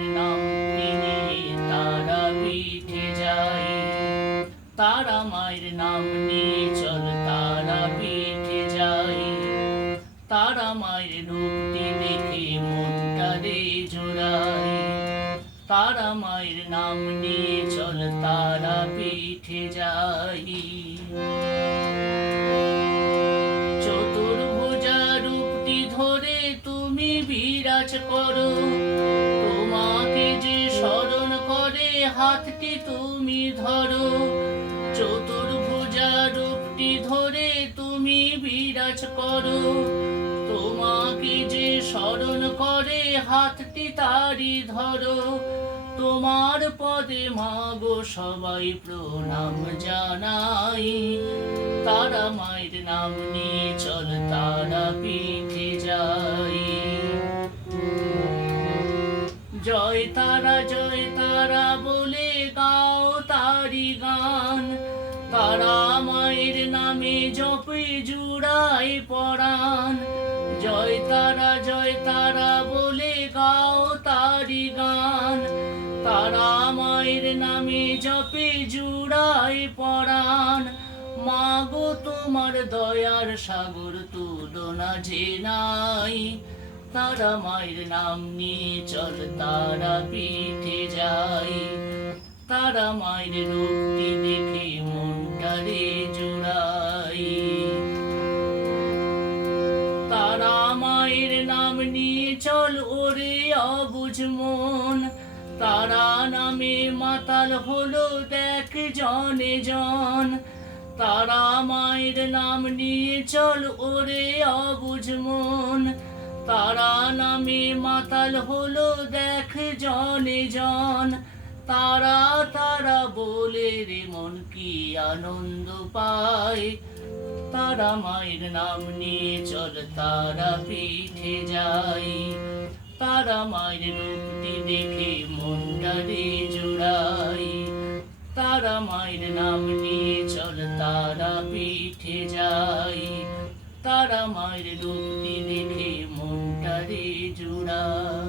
মায়ের নামটি নিয়ে তারা পিঠে যাই, তারা মায়ের নাম নিয়ে চল তারা পিঠে যাই, তারা মায়ের রূপটি দেখে মনটা রে জোড়াই, তারা মায়ের নাম নিয়ে চল তারা পিঠে যাই। চতুর্ভুজা রূপটি ধরে তুমি বিরাজ করো, তোমাকে যে স্মরণ করে হাতটি তুমি ধরো। চতুর্ভুজা রূপটি ধরে তুমি বিরাজ করো, তোমাকে যে স্মরণ করে হাতটি তারি ধরো। তোমার পদে মাগো সবাই প্রণাম জানাই, তারা মায়ের নাম নিয়ে চল তারা পিঠে যাই। জয় তারা বলে গাও তারি গান, তারা মায়ের নামে জপে জুড়াই পরাণ। জয় তারা বলে গাও তারি গান, তারা মায়ের নামে জপে জুড়াই পরাণ। মাগো তোমার দয়ার সাগর তুলনা যে নাই, তারা মায়ের নাম নিয়ে চল তারা পিঠে যাই, তারা মায়ের রূপটি দেখে মনটা রে জোড়াই। তারা মায়ের নাম নিয়ে চল ওরে অবুঝ মন, তারা নামে মাতাল হলো দেখ জনে জন। তারা মায়ের নাম নিয়ে চল ওরে অবুঝ মন, তারা নামে মাতাল হলো দেখ জনে জন। তারা বলে রে মন কি আনন্দ পায়, তারা মায়ের নাম নিয়ে চল তারা পিঠে যাই, তারা মায়ের রূপটি দেখে মনটা রে জোড়াই। তারা মায়ের নাম নিয়ে চল তারা পিঠে যাই, তারা মায়ের রূপটি দেখে মনটা রে জোড়াই।